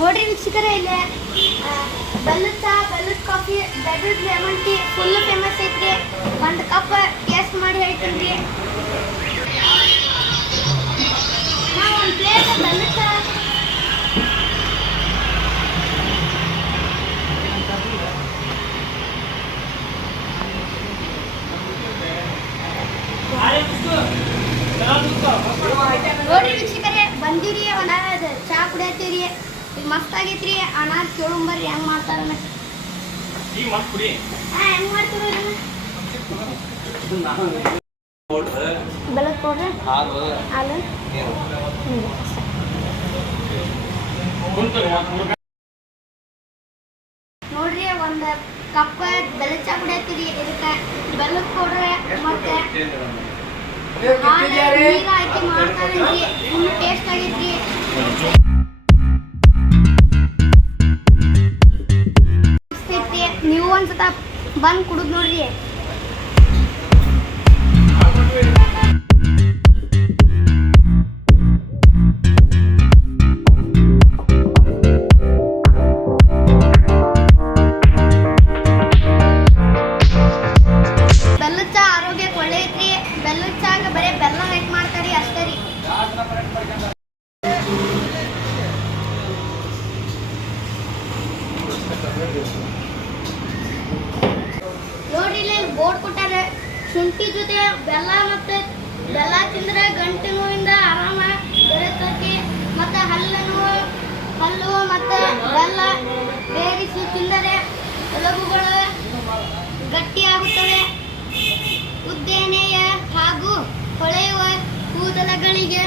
ನೋಡ್ರಿ ವೀಕ್ಷಕರ ಇಲ್ಲ ಬೆಲ್ಲದ ಚಹಾ ಬೆಲ್ಲದ ಕಾಫಿ ಬೆಲ್ಲದ ಲೆಮನ್ ಟೀ ಫುಲ್ ಫೇಮಸ್ ಐತ್ರಿ. ಒಂದು ಕಪ್ ಟೇಸ್ಟ್ ಮಾಡಿ ಹೇಳ್ತೀನಿ. ರೀ ನಾವು ಒಂದು ಪ್ಲೇಟ್ ಬೆಲ್ಲದ ಚಾ ನೋಡ್ರಿ ವೀಕ್ಷಕರೇ, ಬಂದಿರಿ ಅವನ ಚಹಾ ಕುಡಿಯತ್ತೀರಿ. ಈಗ ಮಸ್ತ್ ಆಗೈತ್ರಿ. ಅಣ್ಣ ಕೇಳುಂಬರ್ರಿ ಹೆಂಗ್ ಮಾಡ್ತಾರ ಈಗ ಕುಡಿ. ಹೆಂಗ್ ಹಾಲು? ನೋಡ್ರಿ ಒಂದ್ ಕಪ್ ಬೆಲ್ಲದ ಚಾ ಕುಡಿಯತ್ತೀರಿ ಇದಕ್ಕೆ ಬೆಲ್ಲದ ಕೊಡ್ರೆ ಮತ್ತೆ ಹಾಲು ನೀರು ಹಾಕಿ ಮಾಡ್ತಾರಲ್ರಿ ಫುಲ್ ಟೇಸ್ಟ್ ಆಗೈತ್ರಿ. ಬಂದು ಕುಡಿದು ನೋಡ್ರಿ. ಬೆಲ್ಲದ ಚಹಾ ಆರೋಗ್ಯಕ್ಕೆ ಒಳ್ಳೆ ಐತ್ರಿ ಬೆಲ್ಲದ ಚಹಾಗ ಬರೀ ಬೆಲ್ಲ ಹಾಕಿ ಮಾಡ್ತಾರಿ ಅಷ್ಟೇ ರೀ ನೋಡ್ರಿ ಇಲ್ಲಿ ಬೋರ್ಡ್ ಕೊಟ್ಟಾರೆ. ಶುಂಠಿ ಜೊತೆ ಬೆಲ್ಲ ಮತ್ತೆ ಬೆಲ್ಲ ತಿಂದ್ರೆ ಗಂಟೆ ನೋವಿಂದ ಆರಾಮ ಬೆರೆತಕ್ಕೆ ಮತ್ತೆ ಹಲ್ಲು ನೋವು ಹಲ್ಲು ಮತ್ತೆ ಬೆಲ್ಲ ಬೇರಿಸಿ ತಿಂದರೆ ಎಲುಬುಗಳು ಗಟ್ಟಿಯಾಗುತ್ತವೆ. ಉದ್ದೇನೆಯ ಹಾಗೂ ಹೊಳೆಯುವ ಕೂದಲಗಳಿಗೆ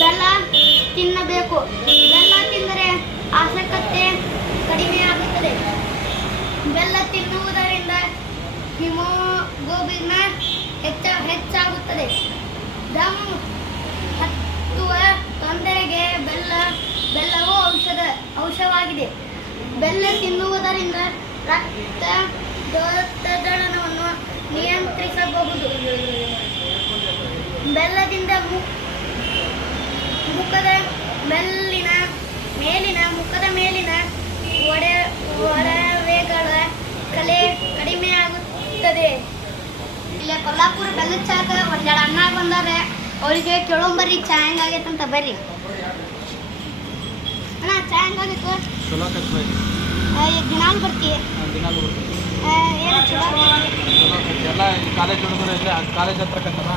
ಬೆಲ್ಲ ತಿನ್ನಬೇಕು. ಬೆಲ್ಲ ತಿಂದರೆ ಆಸಕ್ತಿ ಕಡಿಮೆಯಾಗುತ್ತದೆ. ಬೆಲ್ಲ ತಿನ್ನುವುದರಿಂದ ಹಿಮೋಗೋಬಿನ ಹೆಚ್ಚ ಹೆಚ್ಚಾಗುತ್ತದೆ. ದಮ್ ಹತ್ತುವ ತೊಂದರೆಗೆ ಬೆಲ್ಲ, ಬೆಲ್ಲವು ಔಷಧ, ಔಷಧವಾಗಿದೆ. ಬೆಲ್ಲ ತಿನ್ನುವುದರಿಂದ ರಕ್ತ ದೊತ್ತಡನವನ್ನು ನಿಯಂತ್ರಿಸಬಹುದು. ಬೆಲ್ಲದಿಂದ ಮುಖದ ಮೇಲಿನ ಮೇಲಿನ, ಮುಖದ ಮೇಲಿನ ಒಡೆ ಒಡವೆಗಳ ಇಲ್ಲೇ ಕೊಲ್ಲಾಪುರ ಬೆಲ್ಲದ ಚಾಕ ಒಂದೆರಡು ಅಣ್ಣ ಬಂದಾರೆ. ಅವರಿಗೆ ಕೇಳೋಂಬರ್ರಿ ಚಾ ಹೆಂಗಾಗೈತೆ ಅಂತ ಬರ್ರಿ. ಅಣ್ಣ ಚಾ ಹೆಂಗಾಗಿತ್ತು ಚಲೋ ದಿನಾಲ್ ಬರ್ತಿ? ದಿನಾಲು ಆ, ಏನು ಚಲೋ ಎಲ್ಲ ಕಾಲೇಜ್ ಹುಡುಗರು ಇದ್ರೆ ಕಾಲೇಜ್ ಹತ್ರ ಕತ್ತಲ್ಲ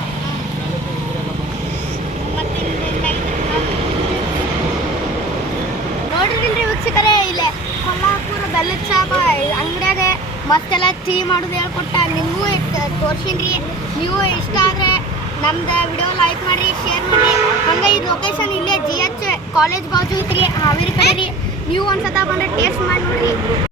ಮತ್ತೆ ಇಲ್ಲಿ ನೋಡ್ರಿ ವೀಕ್ಷಕರೇ ಇಲ್ಲೇ ಕೊಲ್ಲಾಪುರ ಬೆಲ್ಲದ ಚಾಪ ಅಂಗಡ್ಯಾಗ ಮತ್ತೆಲ್ಲ ಟೀ ಮಾಡೋದು ಹೇಳ್ಕೊಟ್ಟ ನಿಮಗೂ ತೋರ್ಸಿನ್ರಿ ನೀವು ಇಷ್ಟ ಆದರೆ ನಮ್ದು ವಿಡಿಯೋ ಲೈಕ್ ಮಾಡಿರಿ ಶೇರ್ ಮಾಡಿ ಹಂಗೆ ಈ ಲೊಕೇಶನ್ ಇಲ್ಲೇ ಜಿ ಎಚ್ ಕಾಲೇಜ್ ಬಾಜು ಐತ್ರಿ, ಹಾವೇರಿ ಕಡೆ ರೀ. ನೀವು ಒಂದ್ಸತ ಬಂದು ಟೇಸ್ಟ್ ಮಾಡಿ ನೋಡ್ರಿ.